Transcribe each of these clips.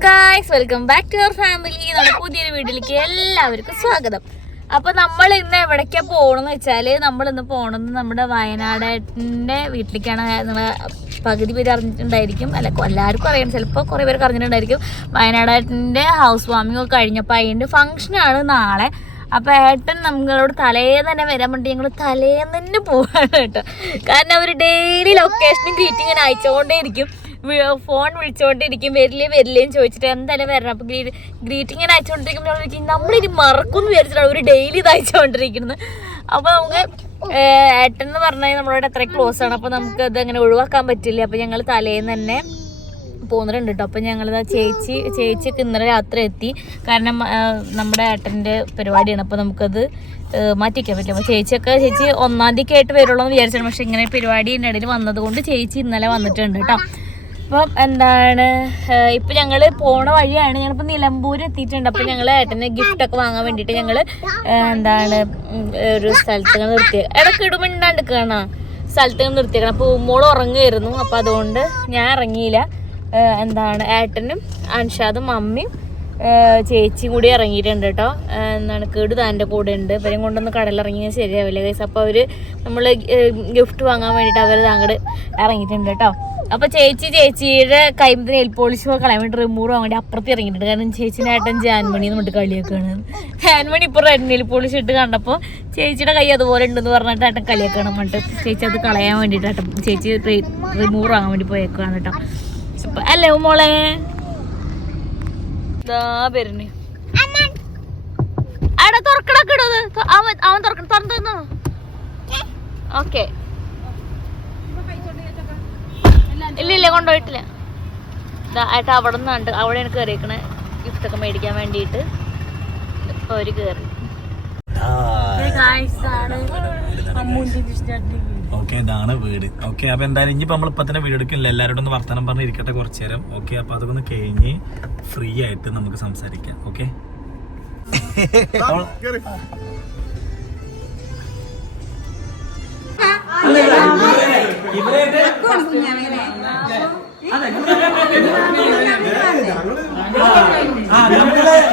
Guys welcome back to our family നമ്മുടെ പുതിയൊരു വീട്ടിലേക്ക് എല്ലാവർക്കും സ്വാഗതം. അപ്പൊ നമ്മൾ ഇന്ന് എവിടേക്കാ പോണെന്ന് വെച്ചാൽ നമ്മൾ ഇന്ന് പോണത് നമ്മുടെ വയനാടിന്റെ വീട്ടിലേക്കാണ്. നമ്മളെ പകുതി പേര് അറിഞ്ഞിട്ടുണ്ടായിരിക്കും. അല്ല എല്ലാവർക്കും അറിയാം. ചിലപ്പോൾ കുറേ പേർക്ക് അറിഞ്ഞിട്ടുണ്ടായിരിക്കും. വയനാടിന്റെ ഹൗസ് വാമിംഗ് ഒക്കെ കഴിഞ്ഞപ്പോൾ അതിന്റെ ഫംഗ്ഷനാണ് നാളെ. അപ്പോൾ ഏട്ടൻ നമ്മളോട് തലേന്ന് തന്നെ വരാൻ വേണ്ടി ഞങ്ങൾ തലേന്ന് തന്നെ പോവാണ് കേട്ടോ. കാരണം അവർ ഡെയിലി ലൊക്കേഷനും ഗ്രീറ്റിങ്ങിനും അയച്ചുകൊണ്ടേ ഇരിക്കും ഫോൺ വിളിച്ചുകൊണ്ടിരിക്കും വരില്ലേ വരില്ലേന്ന് ചോദിച്ചിട്ട് എന്തായാലും വരണം. അപ്പൊ ഗ്രീറ്റിംഗ് ഇങ്ങനെ അയച്ചുകൊണ്ടിരിക്കുമ്പോൾ നമ്മളിനി മറക്കും വിചാരിച്ചിട്ടാണ് ഒരു ഡെയിലി ഇത് അയച്ചുകൊണ്ടിരിക്കുന്നത് അപ്പൊ നമുക്ക് ഏട്ടൻ എന്ന് പറഞ്ഞാൽ നമ്മളോട് അത്ര ക്ലോസ് ആണ്. അപ്പൊ നമുക്ക് ഇത് അങ്ങനെ ഒഴിവാക്കാൻ പറ്റില്ല. അപ്പൊ ഞങ്ങൾ തലേന്ന് തന്നെ പോകുന്നുണ്ട് കേട്ടോ അപ്പം ഞങ്ങളിതാ ചേച്ചി ചേച്ചിയൊക്കെ ഇന്നലെ രാത്രി എത്തി. കാരണം നമ്മുടെ ഏട്ടന്റെ പരിപാടിയാണ്. അപ്പോൾ നമുക്കത് മാറ്റിക്കാൻ പറ്റും. അപ്പോൾ ചേച്ചിയൊക്കെ ചേച്ചി ഒന്നാം തീയതി ആയിട്ട് വരുള്ളൂ എന്ന് വിചാരിച്ചാണ് പക്ഷെ ഇങ്ങനെ പരിപാടി ഇടയിൽ വന്നത് കൊണ്ട് ചേച്ചി ഇന്നലെ വന്നിട്ടുണ്ട് കേട്ടോ അപ്പം എന്താണ് ഇപ്പം ഞങ്ങൾ പോണ വഴിയാണ് ഞങ്ങളിപ്പോൾ നിലമ്പൂർ എത്തിയിട്ടുണ്ട് അപ്പം ഞങ്ങൾ ഏട്ടന് ഗിഫ്റ്റ് ഒക്കെ വാങ്ങാൻ വേണ്ടിയിട്ട് ഞങ്ങൾ എന്താണ് ഒരു സ്ഥലത്ത് ഇങ്ങനെ നിർത്തിയ ഇടയ്ക്ക് ഇടുമുണ്ടാണ്ട് കാണാം സ്ഥലത്ത് നിർത്തിയേക്കണം അപ്പോൾ ഉമ്മോൾ ഉറങ്ങുമായിരുന്നു അപ്പോൾ അതുകൊണ്ട് ഞാൻ ഇറങ്ങിയില്ല. എന്താണ് ഏട്ടനും അൻഷാദും മമ്മിയും ചേച്ചി കൂടി ഇറങ്ങിയിട്ടുണ്ട് കേട്ടോ. എന്താണ് കേട് താന്റെ കൂടെ ഉണ്ട്. ഇവരും കൊണ്ടൊന്ന് കടലിറങ്ങിയാൽ ശരിയാവില്ല. കൈസ് അപ്പോൾ അവർ നമ്മൾ ഗിഫ്റ്റ് വാങ്ങാൻ വേണ്ടിയിട്ട് അവർ അങ്ങോട്ട് ഇറങ്ങിയിട്ടുണ്ട് കേട്ടോ. അപ്പോൾ ചേച്ചി ചേച്ചിയുടെ കൈമത്തിന് നെയിൽ പോളിഷ് കളയാൻ വേണ്ടി റിമൂവ് ആവാൻ വേണ്ടി അപ്പുറത്ത് ഇറങ്ങിയിട്ടുണ്ട്. കാരണം ചേച്ചിന്റെ ഏട്ടൻ ജാൻമണി എന്ന് പറഞ്ഞിട്ട് കളിയാക്കാണ്. ജാൻമണി ഇപ്പൊ റെഡ് നെയിൽ പോളിഷ് ഇട്ട് കണ്ടപ്പോ ചേച്ചിയുടെ കൈ അതുപോലെ ഉണ്ടെന്ന് പറഞ്ഞിട്ട് ഏട്ടൻ കളിയാക്കണം പറഞ്ഞിട്ട് ചേച്ചി അത് കളയാൻ വേണ്ടിട്ട് ഏട്ടൻ ചേച്ചി റിമൂവ് ആകാൻ വേണ്ടി പോയേക്കാണ് കേട്ടോ. അല്ലേ മോളെ? വരുന്നു. അവിടെ തുറക്കടൊക്കെ ഇടത് അവൻ അവൻ തുറക്കണം തുറന്നു ഓക്കെ. ഇല്ല ഇല്ല കൊണ്ടുപോയിട്ടില്ല ഏട്ടാ അവിടെ നിന്നുണ്ട് അവിടെയാണ് കയറിയേക്കണേ ഗിഫ്റ്റ് ഒക്കെ മേടിക്കാൻ വേണ്ടിയിട്ട് ഇപ്പൊ അവർ കയറി ഓക്കെ ഇതാണ് വീട്. ഓക്കെ അപ്പൊ എന്തായാലും ഇനിയിപ്പോ നമ്മൾ ഇപ്പൊ തന്നെ വീട് എടുക്കില്ല. എല്ലാവരോടും ഒന്ന് വർത്തമാനം പറഞ്ഞ് ഇരിക്കട്ടെ കുറച്ചു നേരം ഓക്കെ അപ്പൊ അതൊക്കെ ഒന്ന് കഴിഞ്ഞ് ഫ്രീ ആയിട്ട് നമുക്ക് സംസാരിക്കാം. ഓക്കെ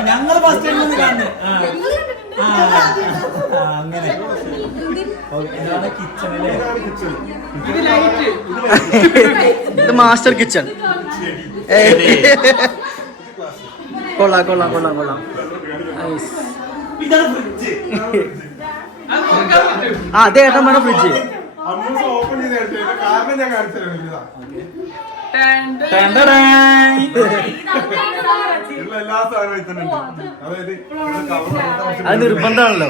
ഞങ്ങൾ ഫസ്റ്റ് അങ്ങനെ. കിച്ചണിലെ ഇത് മാസ്റ്റർ കിച്ചൺ. കൊള്ളാം കൊള്ളാം കൊള്ളാം കൊള്ളാം. ആ അതെ ഏട്ടൻ വേണം ഫ്രിഡ്ജ് അമ്മൂസ് ഓപ്പൺ ചെയ്ത് കാണിച്ചു കാരണം ഞാൻ കാണിച്ചു തരാം ഉള്ള എല്ലാ സാധനവും അതായത് ഇത് cover കൊടുത്ത പക്ഷെ അത് നിർബന്ധമാണല്ലോ.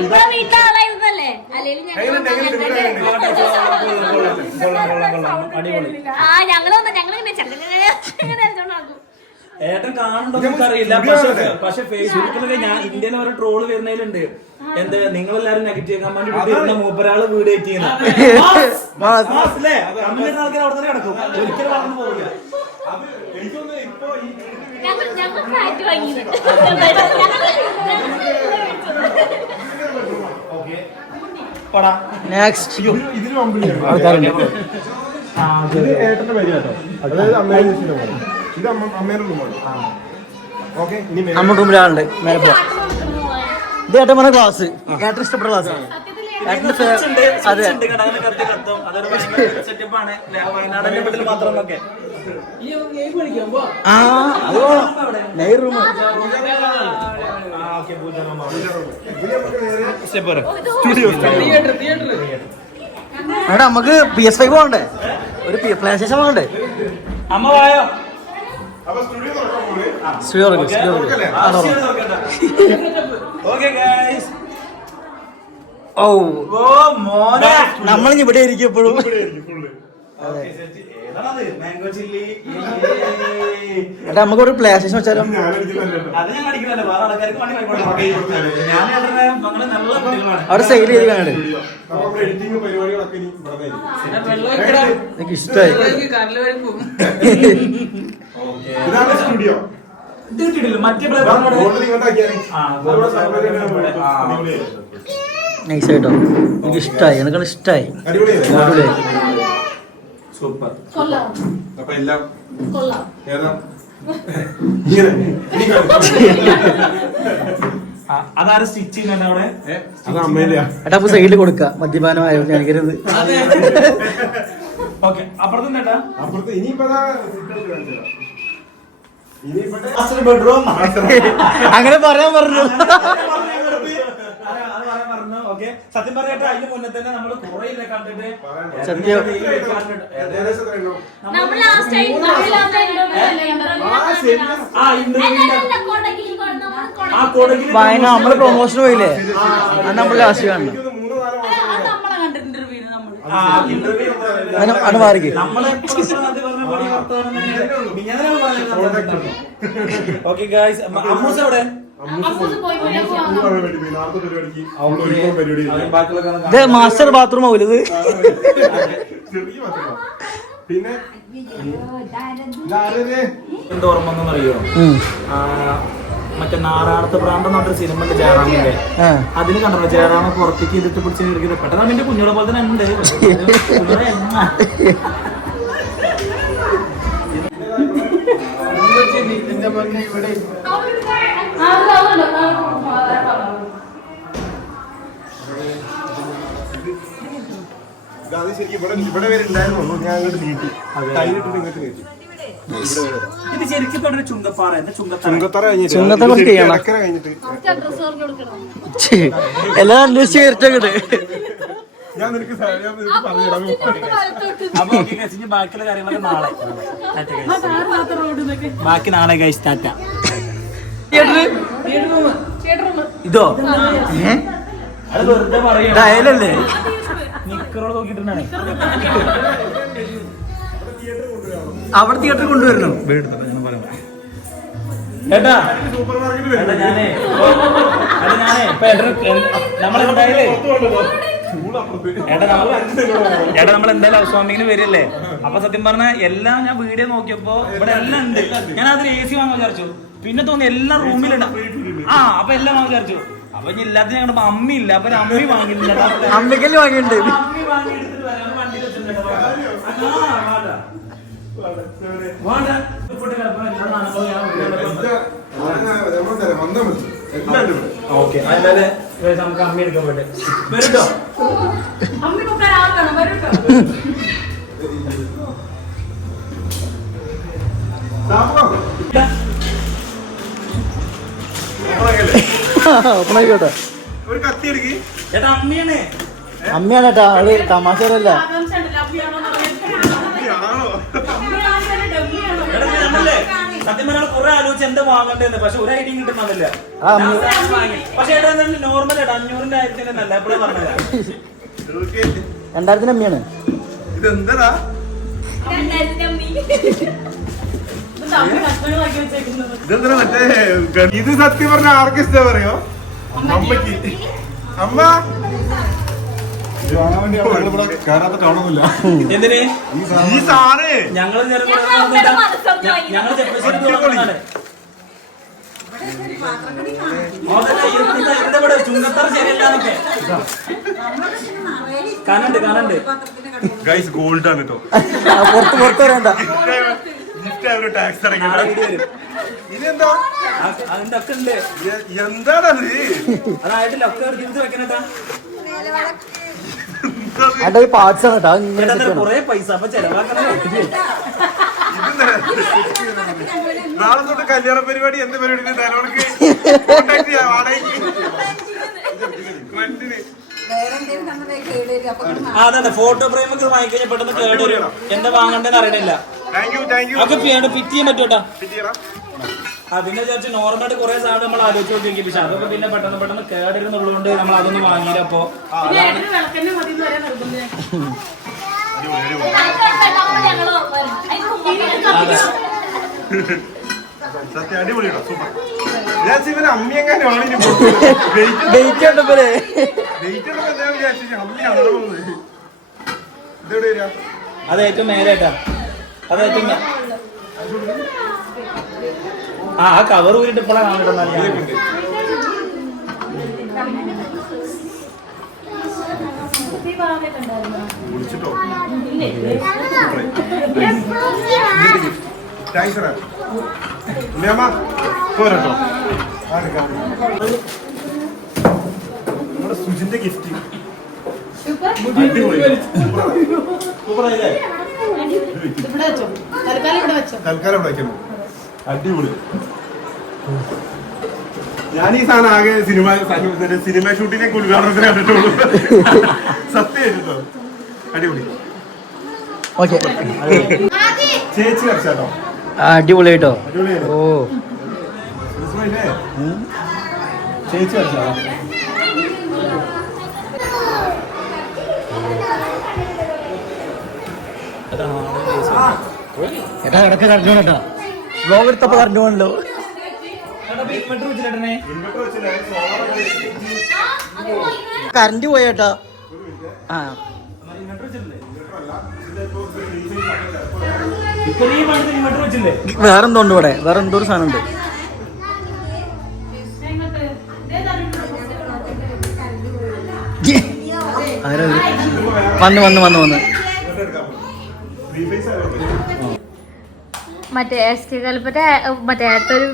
ഇപ്പൊ വീട്ടിലെ ആളായിരുന്നല്ലേ? അല്ലെങ്കിൽ എങ്ങനെയുണ്ട്? എങ്ങനെയുണ്ട്? ഇവിടെ എങ്ങനെയുണ്ട്? അടിപൊളി. ആ ഞങ്ങളിങ്ങനെ ഏട്ടൻ കാണണ്ടോ അറിയില്ല പക്ഷെ പക്ഷെ ഫേസ്ബുക്കിലൊക്കെ ഞാൻ ഇന്ത്യയിൽ ഒരു ട്രോൾ വരുന്നതിലുണ്ട്. എന്ത്? നിങ്ങളെല്ലാരും നെഗറ്റീവ് കമന്റ് ഇട്ടിരുന്ന മൂപ്പരാൾ വീട് ചെയ്യുന്ന മാസ്. കമന്റ് ആൾക്കാർ അവിടെ തന്നെ കിടക്കും. ഒരിക്കലും വളർന്നു പോകില്ല നെക്സ്റ്റ് ആൾക്കാരുണ്ട് ഇത് ഏട്ടന്റെ പേര് കേട്ടോ അതായത് അമ്മയുടെ ഇത് അമ്മ അമ്മയുടെ റൂമാണ് ഓക്കെ ഇനി മേ- നമ്മുടെ റൂമിൽ ആളുണ്ട്. മേലെ പോവാം ഇത് ഏട്ടൻ പറഞ്ഞ ക്ലാസ് ഏട്ടൻ ഇഷ്ടപ്പെട്ട ക്ലാസ് അതെ. ആ അത് നെയർ റൂം നമുക്ക് പി എസ് ഫൈവ് പോകണ്ടേ? ഒരു പ്ലേ സ്റ്റേഷൻ പോകണ്ടേ? അമ്മ വായോ? സ്റ്റുഡിയോ ഓ മോനെ. നമ്മളിനി ഇവിടെ ആയിരിക്കും എപ്പോഴും എടാ നമുക്ക് ഒരു പ്ലേ സ്റ്റേഷൻ വെച്ചാലോ അവിടെ സെയിൽ ചെയ്ത് കാണാൻ എനിക്ക് ഇഷ്ടമായി. ഇതാണ് സ്റ്റുഡിയോ. ഇത് കിട്ടിയിട്ടില്ല മറ്റേ ബോർഡിൽ ഇങ്ങോട്ടാക്കിയാൽ ആ, അവിടെ സെപ്പറേറ്റ് ആ. അടിപൊളിയായി നൈസ് ആയിട്ടോ എനിക്ക് ഇഷ്ടമായി അടിപൊളിയായി. സൂപ്പർ. അപ്പൊ എല്ലാം അതാരും സ്റ്റിച്ച് അപ്പൊ സൈഡിൽ കൊടുക്ക. മദ്യപാനമായോ? കരുത് ഓക്കെ അപ്പുറത്തും ചേട്ടാ അപ്പുറത്ത് ഇനിയിപ്പോ ദാ സിറ്റൗട്ട് കാണിച്ചു തരാം. ഇനിയിപ്പോട്ടെ മാസ്റ്റർ ബെഡ്റൂം അങ്ങനെ പറയാൻ പറഞ്ഞു. സത്യം പറയട്ടെ അതിന് മുന്നേ തന്നെ നമ്മൾ കുറെ കണ്ടിട്ട്? നമ്മൾ നമ്മൾ പ്രൊമോഷൻ പോയില്ലേ? അത് നമ്മൾ ലാസ്റ്റ് കാണണം എനിക്കൊന്ന് മൂന്നോ നാലോ മാസം ഓക്കെ ഗായ്സ് അമ്മൂസ് എവിടെ? മാസ്റ്റർ ബാത്റൂം ആവില്ല ഇത് ചെറിയ പത്രമാ. പിന്നെ? എന്ത് ഓർമ്മ അറിയോ? മറ്റേ നാറാടത്ത് പ്രാന്തം എന്നൊരു സിനിമ ഉണ്ട് ജയറാമിന്റെ. അതിന് കണ്ടോ? ജയറാമ പുറത്തേക്ക് ഇതിട്ട് പിടിച്ച് പെട്ടെന്ന് എന്റെ കുഞ്ഞുങ്ങളെ പോലെ തന്നെ ഉണ്ട്. കുഞ്ഞുങ്ങളെ എണ്ണ. ഇത് അത് ശരിക്കും ഇവിടെ ഇവിടെ വരെ ഉണ്ടായിരുന്നു ഞാൻ അങ്ങോട്ട് നീട്ടി. ഇങ്ങോട്ട് നീട്ടി. ഇത് ശരിക്കും പറഞ്ഞ ചുങ്കപ്പാറ. എന്താ ചുങ്കത്താറ ചുങ്കത്തറ കഴിഞ്ഞിട്ട്. ചുങ്കത്തറ ഇത് കുറച്ച് ചെയ്യണം. ഇടക്കര കഴിഞ്ഞിട്ട്. ഛേ, എല്ലാം അന്വേഷിച്ച് വരട്ടങ്ങട് ഞാൻ നിനക്ക് സ- ഞാൻ നിനക്ക് പറഞ്ഞുതരാം അപ്പൊ ഓക്കെ guys, ഇനി ബാക്കിയുള്ള കാര്യങ്ങളൊക്കെ നാളെ. ടാറ്റ guys. ബാക്കി നാളെ കഴിച്ച് ടാറ്റ ഇതോ? ഏ? അത് വെറുതെ പറയണം. ഡയലല്ലേ? നിക്കറോട് നോക്കിട്ടുണ്ടാണ് അവിടെ തിയേറ്റർ കൊണ്ടുവരണം. ഏട്ടാ. ഞാനേ. നമ്മൾ ഏട്ടാ നമ്മൾ എന്തായാലും ഹൗസ് വാമിങ്ങിന് വരില്ലേ? അപ്പൊ സത്യം പറഞ്ഞ എല്ലാം ഞാൻ വീഡിയോ നോക്കിയപ്പോ ഇവിടെ എല്ലാം ഉണ്ട്. ഞാൻ അതിൽ എ സി വാങ്ങാൻ വിചാരിച്ചു. പിന്നെ തോന്നി എല്ലാം റൂമിലുണ്ട് ആ അപ്പൊ എല്ലാം വാങ്ങാൻ വിചാരിച്ചു. അപ്പൊ ഇനി ഇല്ലാത്ത ഞങ്ങളുടെ അമ്മ ഇല്ല അപ്പൊ അമ്മി വാങ്ങിയില്ല അമ്മയ്ക്കല്ലേ വാങ്ങിയിട്ടുണ്ട്. അമ്മി വാങ്ങി എടുത്തിട്ട് വരാം വണ്ടിയിൽ ഓക്കെ നമുക്ക് അമ്മി എടുക്കാൻ പറ്റും വരുട്ടോ? സാബു, ഓപ്പണായിക്കോട്ടെ ഒരു കത്തി എടുക്ക്. ചേട്ടാ അമ്മയാണ്. ചേട്ടാ ഞാൻ കണ്ടില്ലേ? സത്യം പറഞ്ഞാൽ കുറെ ആലോചിച്ച് എന്താ വാങ്ങണ്ടെന്ന് പക്ഷെ ഒരു ഐഡിയ കിട്ടുന്നില്ല ആ, അമ്മ- പക്ഷെ ഏട്ടാ നോർമൽ ഏട്ടാ അഞ്ഞൂറിന്റെ ആയിരത്തിന്റെ നല്ല എപ്പോഴും പറഞ്ഞത്? ഇതൊക്കെ രണ്ടായിരത്തിന് അമ്മയാണ്. ഇതെന്താടാ? ഇതെന്താ മറ്റേ ഇത് സത്യം പറഞ്ഞ ആർക്ക് ഇഷ്ടം പറയോ? അമ്മയ്ക്ക് അമ്മ. ഈ സാറ്. ഞങ്ങൾ ഗൈസ് ഗോൾഡ് ആണ് കേട്ടോ പുറത്ത് പുറത്ത് വരണ്ട. ആയാലും ടാക്സ് ഇറങ്ങി. ഇതെന്താ? എന്താണത് ഒരു പാർട്സ് ആണ് കേട്ടോ. കൊറേ പൈസ. അപ്പൊ ചെലവാക്കണേ. നാളെ തൊട്ട് കല്യാണ പരിപാടി എന്ത് പരിപാടി? വാടകയ്ക്ക്. അതെ ഫോട്ടോ ഫ്രെയിം ഒക്കെ വാങ്ങിക്കഴിഞ്ഞാൽ പെട്ടെന്ന് കേട് വരും എന്താ വാങ്ങണ്ടെന്ന് അറിയണില്ല. അതൊക്കെ ഫിറ്റ് ചെയ്യാൻ പറ്റൂട്ടാ അതിന്റെ അതിനെ വിചാരിച്ച് നോർമലായിട്ട് കുറെ സാധനം നമ്മൾ ആലോചിച്ചോണ്ടിരിക്കും പക്ഷെ അതൊക്കെ പിന്നെ പെട്ടെന്ന് പെട്ടെന്ന് കേടരുന്നുള്ളതുകൊണ്ട് നമ്മൾ അതൊന്നും വാങ്ങിയില്ല അപ്പോ. സത്യം അടിപൊളിയാണോ സൂപ്പർ. ഞാൻ ഇവന് അമ്മിയെങ്ങാനും ആണ് വെയിറ്റ് വെയിറ്റ് ഉള്ളപ്പോ എന്താ വിചാരിച്ചു അമ്മിയാണ് പോകുന്നത് ഇതെവിടെ വരിക? അത് ഏറ്റവും മേലേട്ടാ അത് ഏറ്റവും ആ ആ കവർ ഊരിട്ട് ഇപ്പോഴാണ് കാണുന്നത് നല്ല വിളിച്ചിട്ടോ? താങ്ക്സ് ഇല്ലമ്മ പോരട്ടോ. നമ്മുടെ സുജിന്റെ ഗിഫ്റ്റ് തൽക്കാലം ഇവിടെ വെച്ചോ. അടിപൊളി. ഞാൻ ഈ സാധനം ആകെ സിനിമ സിനിമ ഷൂട്ടിനെ ഉദ്ഘാടനത്തിന് കണ്ടിട്ടുള്ളൂ. സത്യം കേട്ടോ അടിപൊളി. ഓക്കെ. ചേച്ചി വരച്ചാട്ടോ. അടിപൊളി കേട്ടോ അടിപൊളിയാണ് ഓ ഏട്ടാ പോകണം കേട്ടോ ബ്ലോഗ് എടുത്തപ്പോ കറണ്ട് പോകണല്ലോ ഇൻവെർട്ടർ വെച്ചില്ലേ സോളാർ കറണ്ട് പോയേട്ടാ? ആ. ഇപ്പൊ വേറെന്തോ ഉണ്ട് ഇവിടെ? വേറെ എന്തോ ഒരു സാധനം ഉണ്ട് ആരാ? വന്ന് വന്ന് വന്ന് വന്ന്. മറ്റേ എസ് കെ കൽപ്പറ്റ മറ്റേ ഒരു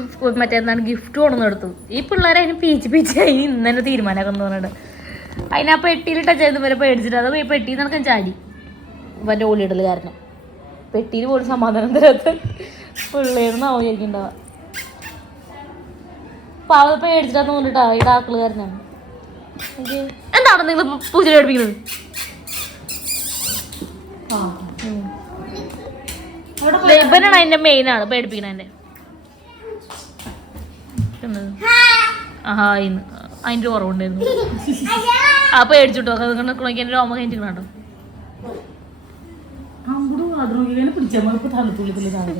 മറ്റേ എന്താണ് ഗിഫ്റ്റ് കൊണ്ടു കൊടുത്തു. ഈ പിള്ളേരെ അതിന് പീച്ച് പീച്ച് അതിന് ഇന്ന് തന്നെ തീരുമാനമാക്കുന്നു പറഞ്ഞിട്ട് അതിനാ പെട്ടിയിലിട്ട ചെയ്ത് വരെ പേടിച്ചിട്ട് അത് ഈ പെട്ടിയിൽ നടക്കാൻ ചാടി. മറ്റേ ഓളിയിടൽ കാരണം. പെട്ടിയിൽ പോലും സമാധാനം തരാത്ത പിള്ളേർന്നാവും വിചാരിക്കണ്ടാവുക. പാവ തോന്നിട്ടാ ഈ എന്താണ് നിങ്ങൾ പൂജ പഠിപ്പിക്കുന്നത്? ഇവനാണ് അതിന്റെ മെയിൻ ആണ് പേടിപ്പിക്കണതിന്റെ ആഹാ ഇന്ന് അതിന്റെ കുറവുണ്ടായിരുന്നു. ആ പേടിച്ചിട്ടോ? അത് നോക്കി എന്റെ രോമ കഴിഞ്ഞിട്ടുണ്ടോ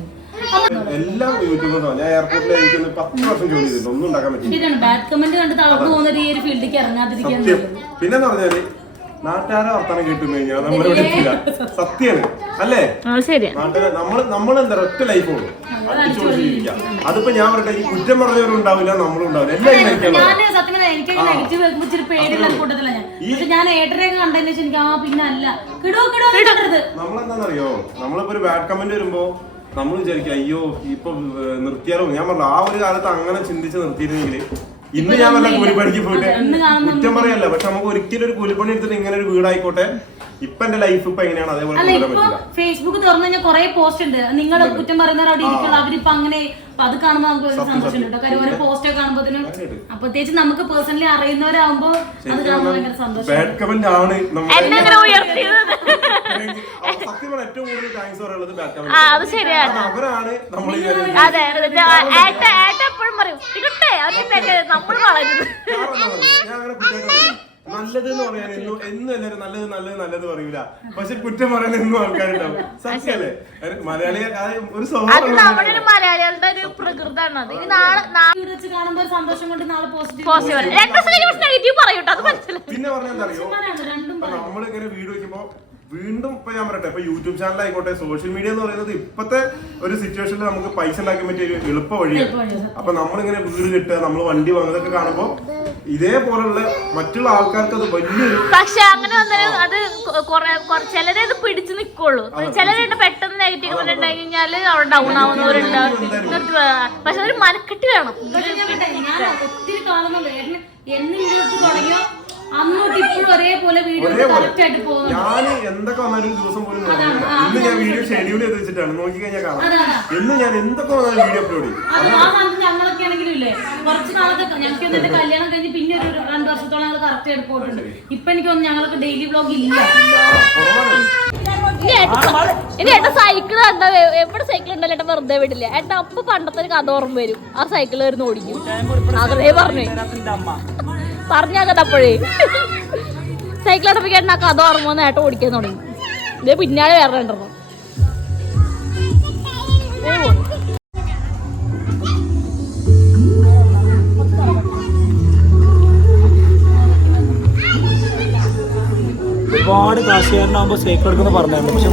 എല്ലാം യൂട്യൂബിലോ ഞാൻ എയർപോർട്ടിൽ എനിക്ക് പത്ത് വർഷം ജോലി ചെയ്തിട്ടുണ്ട്. ഒന്നും ഉണ്ടാക്കാൻ പറ്റില്ല. ബാഡ് കമന്റ് കണ്ട് തളർന്നു പോകുന്ന ഈ ഒരു ഫീൽഡിലേക്ക് ഇറങ്ങാതിരിക്കാൻ സത്യം. പിന്നെന്ന് പറഞ്ഞാൽ നാട്ടുകാരെ വർത്തമാനം കഴിഞ്ഞാൽ സത്യാണ് അല്ലേ? നാട്ടുകാരെ നമ്മൾ നമ്മൾ എന്താ ഒറ്റ ലൈഫ് ഉള്ളൂ. അതിപ്പോ ഞാൻ പറയട്ടെ ഈ കുറ്റം പറഞ്ഞവരും ഉണ്ടാവില്ല നമ്മളും ഉണ്ടാവില്ല എല്ലാവരും എനിക്ക് നെഗറ്റീവ് കേൾക്കുമ്പോ ഇച്ചിരി പേടിയുള്ള ഒരു ഞാൻ. പക്ഷെ ഞാൻ ഏട്ടനെയൊക്കെ കണ്ടതിന് ശേഷം എനിക്ക് ആ പിന്നെ അല്ല. കിടോ കിടോ കിടരുത് നമ്മളെന്താണെന്നറിയോ നമ്മളിപ്പോ ഒരു ബാഡ് കമന്റ് വരുമ്പോ നമ്മൾ വിചാരിക്കും അയ്യോ ഇപ്പൊ നിർത്തിയാലോ? ഞാൻ പറഞ്ഞു ആ ഒരു കാലത്ത് അങ്ങനെ ചിന്തിച്ച് നിർത്തിയിരുന്നെങ്കിൽ ഇന്ന് ഞാൻ വല്ല കൂലിപ്പണിക്ക് പോയിട്ട് കുറ്റം പറയല്ല. പക്ഷെ നമുക്ക് ഒരിക്കലും ഒരു കൂലിപ്പണി എടുത്തിട്ട് ഇങ്ങനെ ഒരു വീടായിക്കോട്ടെ. ഇപ്പൊ എന്റെ ലൈഫ് ഇപ്പൊ എങ്ങനെയാണ്? അതേപോലെ അല്ല കൊണ്ടുവരാൻ ഇപ്പൊ പറ്റില്ല. ഫേസ്ബുക്ക് തുറന്നു കഴിഞ്ഞാൽ കുറെ പോസ്റ്റ് ഉണ്ട്. നിങ്ങൾ കുറ്റം പറയുന്നവർ അവിടെ ഇരിക്കുള്ളൂ അവരിപ്പൊ അങ്ങനെ അപ്പൊ അത് കാണുമ്പോൾ നമുക്ക് ഒരു സന്തോഷം കേട്ടോ. കാര്യം ഓരോ പോസ്റ്റ് ഒക്കെ കാണുമ്പോഴത്തേനും അപ്പൊ പ്രത്യേകിച്ച് നമുക്ക് പേഴ്സണലി അറിയുന്നവരാകുമ്പോ അത് കാണുമ്പോൾ ഭയങ്കര സന്തോഷം. ബാഡ് കമന്റ് ആണ് നമ്മൾ എന്നെ ഇങ്ങനെ ഉയർത്തിയത്. സത്യം പറഞ്ഞാൽ ഏറ്റവും കൂടുതൽ താങ്ക്സ് പറയുള്ളത് ബാഡ് ആ അത് ശരിയാണ് അവരാണ് നമ്മൾ അതെ അതെ ഏട്ട ഏട്ട എപ്പോഴും പറയും കിട്ടേ അവരുടെ നമ്മൾ വളരുന്നത്? ഞാൻ അങ്ങനെ. നല്ലത് എന്ന് പറയാൻ എന്നും എന്നും എല്ലാവരും നല്ലത് നല്ലത് നല്ലത് പറയൂല. പക്ഷെ കുറ്റം പറയാൻ എന്നും ആൾക്കാരുണ്ടാവും. സത്യല്ലേ മലയാളി ഒരു സ്വഭാവം മലയാളികളുടെ ഒരു പ്രകൃതമാണ്. പിന്നെ പറഞ്ഞാൽ അറിയോ? നമ്മളിങ്ങനെ വീട് വെക്കുമ്പോ വീണ്ടും ഇപ്പൊ ഞാൻ പറയട്ടെ ഇപ്പൊ യൂട്യൂബ് ചാനൽ ആയിക്കോട്ടെ സോഷ്യൽ മീഡിയ എന്ന് പറയുന്നത് ഇപ്പത്തെ ഒരു സിറ്റുവേഷനിൽ നമുക്ക് പൈസ ഉണ്ടാക്കാൻ പറ്റിയ ഒരു എളുപ്പ വഴിയാണ്. അപ്പൊ നമ്മളിങ്ങനെ വീട് കിട്ടുക നമ്മൾ വണ്ടി വാങ്ങുന്നതൊക്കെ കാണുമ്പോ ഇതേപോലുള്ള മറ്റുള്ള ആൾക്കാർക്ക് അത് വലിയൊരു പക്ഷെ അങ്ങനെ വന്നാലും അത് കൊറേ ചിലരെ അത് പിടിച്ചു നിക്കുള്ളൂ ചിലരുണ്ട് പെട്ടെന്ന് നെഗറ്റീവ് കമന്റ് ഉണ്ടായി കഴിഞ്ഞാൽ അവിടെ ഡൗൺ ആവുന്നവരുണ്ട്. പക്ഷെ ഒരു മനക്കെട്ടി വേണം. ഞാൻ ഒത്തിരി കാണുന്ന എന്നെങ്കിലും തുടങ്ങിയോ? അന്നോട്ട് ഇപ്പോഴും ഒരേപോലെ വീഡിയോ ഒരേപോലെ. കറക്റ്റ് ആയിട്ട് പോകുന്നു ഞാൻ എന്തൊക്കെ വന്നാലും ഒരു ദിവസം പോലും നോക്കില്ല. ഇന്ന് ഞാൻ വീഡിയോ ഷെഡ്യൂൾ ചെയ്ത് വെച്ചിട്ടാണ്. നോക്കി കഴിഞ്ഞാൽ കാണാം ഇന്ന് ഞാൻ എന്തൊക്കെ വന്നാലും വീഡിയോ അപ്ലോഡ് ചെയ്യും. അത് ആ സമയത്ത് ഞങ്ങളൊക്കെ ആണെങ്കിലും ഇല്ലേ? കുറച്ച് നാളത്തെ ഞങ്ങൾക്ക് കല്യാണം കഴിഞ്ഞ് പിന്നെ ഒരു രണ്ടു വർഷത്തോളം ഞങ്ങൾ കറക്റ്റ് ആയിട്ട് പോയിട്ടുണ്ട്. ഇപ്പൊ ഞങ്ങൾക്ക് ഡെയിലി വ്ലോഗ് ഇല്ല. കുറവാണ്. ഇനി ഏട്ടൻ സൈക്കിൾ കണ്ടാ എവിടെ സൈക്കിൾ ഉണ്ടല്ലോ ഏട്ടൻ വെറുതെ വിടില്ല? ഏട്ടൻ അപ്പൊ പണ്ടത്തെ കഥ ഓർമ്മ വരും. ആ സൈക്കിൾ വരുന്ന ഓടിക്കും. അതേ പറഞ്ഞു. പറഞ്ഞ കഥ അപ്പോഴേ സൈക്കിൾ അടപ്പിക്കാൻ ആ കഥ ഏട്ട ഓടിക്കാൻ തുടങ്ങി. ഇതേ പിന്നാലെ വേറെ രണ്ടെണ്ണം. ഒരുപാട് കാശുകാരനാകുമ്പോ സൈക്കിൾ എടുക്കുന്ന പറഞ്ഞു പക്ഷെ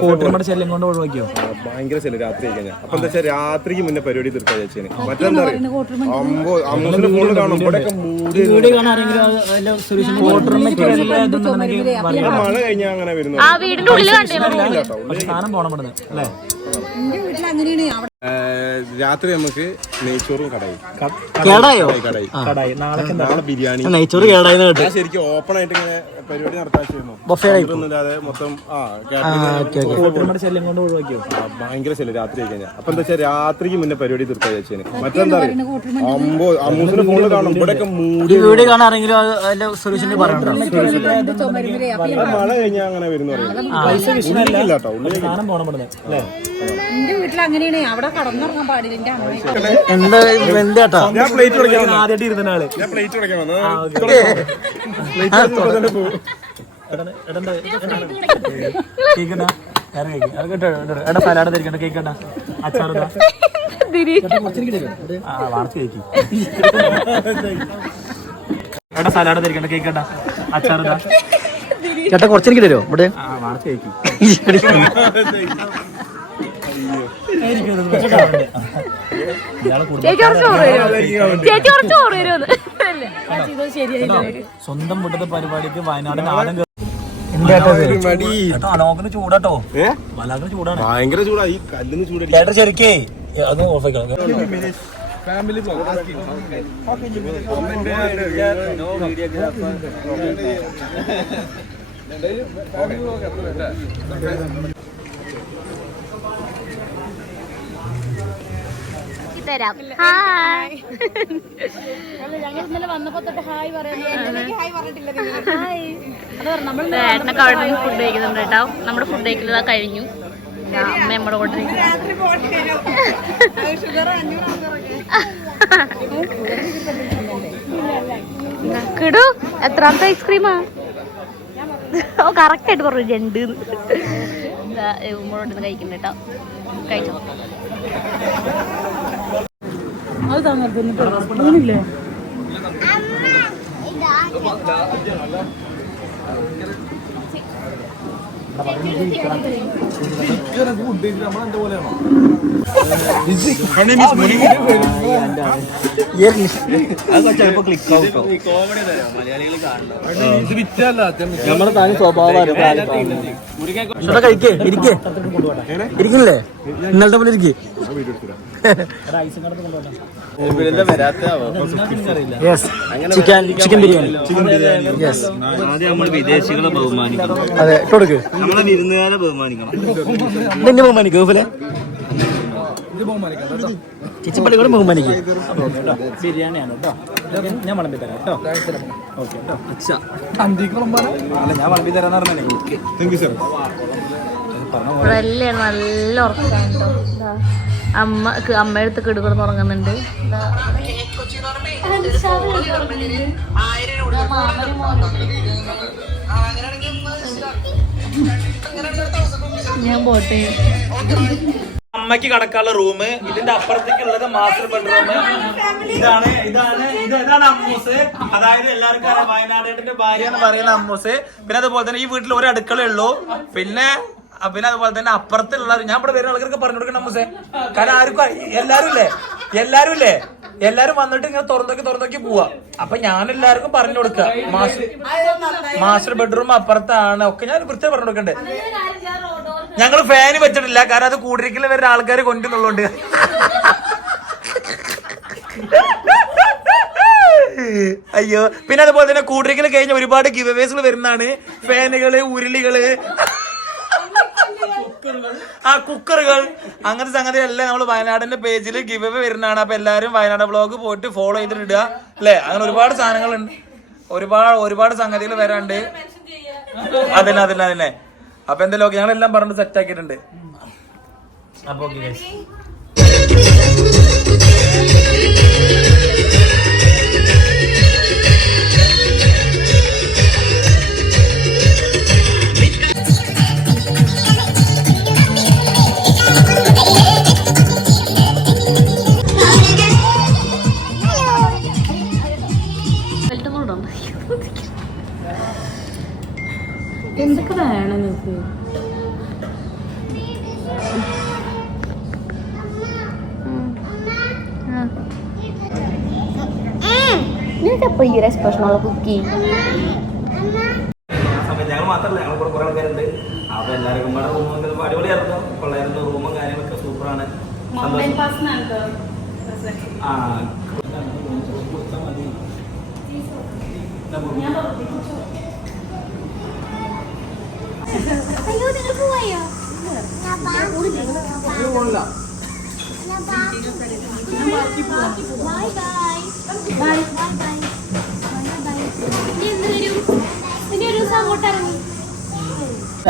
കോട്ടിനുമ്പോൾ ശല്യം കൊണ്ട് ഒഴിവാക്കിയോ? ഭയങ്കര ശല്യം രാത്രി കഴിഞ്ഞാൽ അപ്പൊ എന്താ വെച്ചാൽ രാത്രിക്ക് മുന്നേ പരിപാടി തീർക്കാൻ ചേച്ചിന് മറ്റെന്താ അറിയോ? അമ്പോ അമ്മൂസിന്റെ ഫോണിൽ കാണും. ഇവിടെയൊക്കെ മൂടി മഴ കഴിഞ്ഞാൽ അങ്ങനെ വരുന്നു പോണം അല്ലേ? രാത്രി നമുക്ക് നെയ്ച്ചോറും കടയും. കേടായോ. കടയും? കടായി നാളെ നാളെ ബിരിയാണി. നെയ്ച്ചോറ് കേടായി കേട്ട്. ഞാൻ ശരിക്കും ഓപ്പൺ ആയിട്ട് ഇങ്ങനെ പരിപാടി. ഒന്നുമില്ലാതെ മൊത്തം ആ ശല്യം കൊണ്ട് ഒഴിവാക്കിയോ ഭയങ്കര ശല്യം രാത്രി കഴിഞ്ഞാൽ അപ്പൊ എന്താ വെച്ചാൽ രാത്രിക്ക് മുന്നേ പരിപാടി തീർക്കാൻ ചേച്ചിന് മറ്റെന്താ അമ്പോ അമ്മൂസിന്റെ ഫോണിൽ കാണും ഇവിടെയൊക്കെ മൂടി വീഡിയോ സൊല്യൂഷൻ ഇവിടെ മഴ കഴിഞ്ഞാൽ അങ്ങനെ വരുന്നു കേട്ടോ. ഉള്ളിൽ സ്ഥാനം പോണം ഇവിടുന്ന്. അല്ലേ? എന്റെ വീട്ടിൽ അങ്ങനെയാണ്. അവിടെ കടന്നിറങ്ങാൻ പാടില്ല. എന്റെ അമ്മ എന്താ എന്താ ഞാൻ പ്ലേറ്റ് തുടക്കാൻ ആദ്യമായിട്ട് ഇരുന്ന ആൾ ഞാൻ പ്ലേറ്റ് തുടക്കാൻ വന്നു എടാ സലാഡ് തിരിക്കണ്ട കേക്കണ്ട. എടാ സലാഡ് തിരിക്കണ്ട കേക്കണ്ട. ചേട്ടാ കുറച്ചെനിക്ക് തരുമോ? ഇവിടെ? ആ വാർത്ത സ്വന്തം വിട്ടത്തെ പരിപാടിക്ക് വയനാട് നാടൻ അനോക്കിന് ചൂടാട്ടോ. ഏ? ചൂടാണ്. ഭയങ്കര ചൂടാ. ഈ കല്ലിന് ചൂടാ ശരിക്കേ. അത് ഓഫാക്കാം ഫാമിലി തരാം. ഹായ്. ഞങ്ങൾ ഇന്നലെ വന്നപ്പോ തൊട്ട് ഹായ് പറയുന്നത് അവിടെ നിന്ന് ഫുഡ് കഴിക്കുന്നുണ്ട് കേട്ടോ. നമ്മുടെ ഫുഡ് കഴിക്കൽ കഴിഞ്ഞു. അമ്മ നമ്മുടെ കൂടെ കിടു. എത്രാമത്തെ ഐസ്ക്രീമാ? ഓ കറക്റ്റ് ആയിട്ട് പറഞ്ഞു രണ്ട് ഉമ്മളോട്ട് കഴിക്കുന്നുണ്ട് കേട്ടോ. കഴിച്ചോ. അത് തന്നിട്ടില്ലേ ചിലപ്പോ ക്ലിക്ക് ആവും നമ്മളെ താനും സ്വഭാവം ചേട്ടാ കഴിക്കേ ഇരിക്കേ. ഇരിക്കില്ലേ ഇന്നലത്തെ പോലെ ഇരിക്കേ. Yes chicken chicken biryani yes ആദ്യം നമ്മൾ വിദേശികളെ ബഹുമാനിക്കണം. അതെ ഇട്ട് കൊടുക്ക്. നമ്മളെ വിരുന്നുകാരെ ബഹുമാനിക്കണം. ബഹുമാനിക്കും ഗോകുലെ ചേച്ചി പള്ളിക്കൂടെ ബഹുമാനിക്കും. ബിരിയാണിയാണ് കേട്ടോ. ഞാൻ വളമ്പി തരാം കേട്ടോ. ഓക്കെ കേട്ടോ. അല്ല ഞാൻ വിളമ്പി തരാന്ന് ഇവിടെ നല്ല ഉറക്കാണ് കേട്ടോ അമ്മ ക- അമ്മ എടുത്ത് കിടുകിടന്ന് ഉറങ്ങുന്നുണ്ട്. ദാ. ഞാൻ പോട്ടെ. അമ്മയ്ക്ക് കടക്കാനുള്ള റൂം ഇതിന്റെ അപ്പുറത്തേക്കുള്ളത് മാസ്റ്റർ ബെഡ്റൂം ഇതാണ് ഇതാണ് ഇത് ഇതാണ് അമ്മൂസ്. അതായത് എല്ലാവർക്കും അറിയാം ഭാര്യ എന്ന് പറയുന്ന അമ്മൂസ്. പിന്നെ അതുപോലെ തന്നെ ഈ വീട്ടിൽ ഒരു അടുക്കള ഉള്ളൂ. പിന്നെ പിന്നെ അതുപോലെ തന്നെ അപ്പുറത്തുള്ള ഞാൻ ഇവിടെ വരുന്ന ആൾക്കാർക്ക് പറഞ്ഞു കൊടുക്കണം മുസേ കാരണം ആർക്കും എല്ലാരും ഇല്ലേ എല്ലാരും ഇല്ലേ എല്ലാരും വന്നിട്ട് ഇങ്ങനെ തുറന്നോക്കി തുറന്നോക്കി പോവാ. അപ്പൊ ഞാൻ എല്ലാവർക്കും പറഞ്ഞു കൊടുക്കുക മാസ്റ്റർ ബെഡ്റൂം അപ്പുറത്താണ്. ഒക്കെ ഞാൻ വൃത്തി പറഞ്ഞു കൊടുക്കണ്ടേ. ഞങ്ങൾ ഫാന് വെച്ചിട്ടില്ല. കാരണം അത് കൂടിരിക്കൽ വരുന്ന ആൾക്കാർ കൊണ്ടുന്നുള്ളതുകൊണ്ട് അയ്യോ. പിന്നെ അതുപോലെ തന്നെ കൂടിരിക്കൽ കഴിഞ്ഞ ഒരുപാട് ഗിവ് വരുന്നതാണ്. ഫാനുകൾ ഉരുളികൾ ആ കുക്കറുകൾ. അങ്ങനത്തെ സംഗതി എല്ലാം നമ്മൾ വയനാടിന്റെ പേജിൽ ഗിവ് അവേ വരുന്നതാണ്. അപ്പൊ എല്ലാരും വയനാട് ബ്ലോഗ് പോയിട്ട് ഫോളോ ചെയ്തിട്ട് ഇടുക അല്ലെ? അങ്ങനെ ഒരുപാട് സാധനങ്ങളുണ്ട്. ഒരുപാട് ഒരുപാട് സംഗതികൾ വരാണ്ട്. അതന്നെ അതന്നെ അതന്നെ. അപ്പൊ എന്തായാലും ഓക്കെ ഞങ്ങളെല്ലാം പറഞ്ഞിട്ട് സെറ്റ് ആക്കിയിട്ടുണ്ട്. അപ്പൊ ആ സമയത്ത് ഞങ്ങൾ മാത്രമല്ല ഞങ്ങൾ കൂടെ കുറെ ആൾക്കാരുണ്ട്. അപ്പൊ എല്ലാവർക്കും കൂടെ റൂമൊക്കെ അടിപൊളിയായിരുന്നു. കൊള്ളായിരുന്നു. റൂമും കാര്യങ്ങളൊക്കെ സൂപ്പറാണ്. മൗണ്ടൻ പാസിനാണ് കേട്ടോ ആ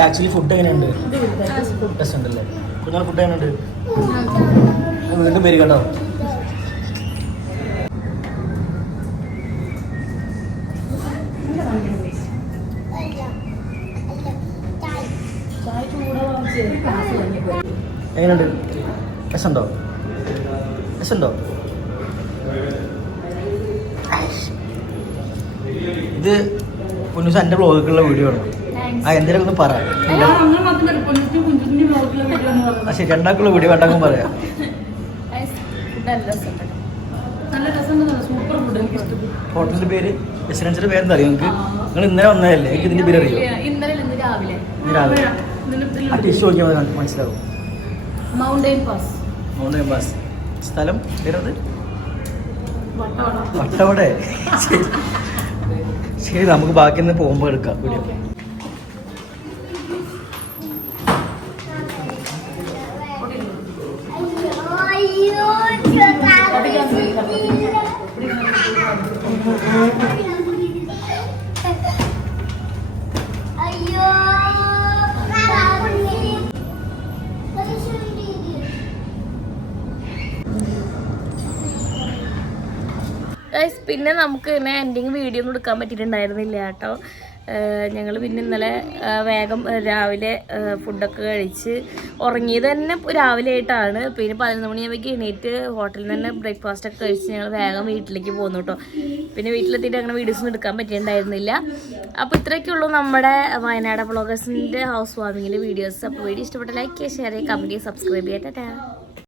ആക്ച്വലി ഫുഡ് എങ്ങനെയുണ്ട് ടെസ്റ്റ് ഉണ്ടല്ലേ കുഞ്ഞാൽ ഫുഡ് എങ്ങനെയുണ്ട്? വീണ്ടും പേര് കേട്ടോ. എങ്ങനെയുണ്ട്? രസമുണ്ടോ? രസമുണ്ടോ? ഇത് പൊന്നുസ് എന്റെ ബ്ലോഗിലുള്ള വീഡിയോ ആണ്. ആ എന്തെങ്കിലും ഒന്ന് പറ. ശരി രണ്ടാക്കുള്ള വീഡിയോ വേണ്ടാക്കും പറയാം. നല്ല രസമുണ്ട്. സൂപ്പർ ഫുഡ് എനിക്ക് ഹോട്ടലിന്റെ പേര് റെസിഡൻസിന്റെ പേര് എന്താ അറിയോ നിങ്ങൾക്ക് നിങ്ങൾ ഇന്നലെ വന്നതല്ലേ? എനിക്ക് ഇതിന്റെ പേര് അറിയോ? രാവിലെ. ആ നോക്കിയാൽ മതി മനസ്സിലാവും. മൗണ്ടൻ പാസ് എംബാസ് സ്ഥലം പേരത് വട്ടവടെ. ശരി. ശരി നമുക്ക് ബാക്കി നിന്ന് പോകുമ്പോൾ എടുക്കാം വീഡിയോ അയ്യോ പിന്നെ നമുക്ക് ഇങ്ങനെ എൻഡിങ് വീഡിയോ ഒന്നും എടുക്കാൻ പറ്റിയിട്ടുണ്ടായിരുന്നില്ല കേട്ടോ. ഞങ്ങൾ പിന്നെ ഇന്നലെ വേഗം രാവിലെ ഫുഡൊക്കെ കഴിച്ച് ഉറങ്ങിയത് തന്നെ രാവിലെ ആയിട്ടാണ്. പിന്നെ പതിനൊന്ന് മണിയാകുമ്പോൾ എണീറ്റ് ഹോട്ടലിൽ തന്നെ ബ്രേക്ക്ഫാസ്റ്റ് ഒക്കെ കഴിച്ച് ഞങ്ങൾ വേഗം വീട്ടിലേക്ക് പോന്നു കേട്ടോ. പിന്നെ വീട്ടിലെത്തിയിട്ട് അങ്ങനെ വീഡിയോസ് ഒന്നും എടുക്കാൻ പറ്റിയിട്ടുണ്ടായിരുന്നില്ല. അപ്പോൾ ഇത്രയൊക്കെ ഉള്ളൂ നമ്മുടെ വയനാട് ബ്ലോഗേഴ്സിന്റെ ഹൗസ് വാമിങ്ങിലെ വീഡിയോസ് അപ്പോൾ വീഡിയോ ഇഷ്ടപ്പെട്ട ലൈക്ക് ചെയ്യുക ഷെയർ ചെയ്യുക കമന്റ് ചെയ്യുക സബ്സ്ക്രൈബ് ചെയ്യാം ടാറ്റാ.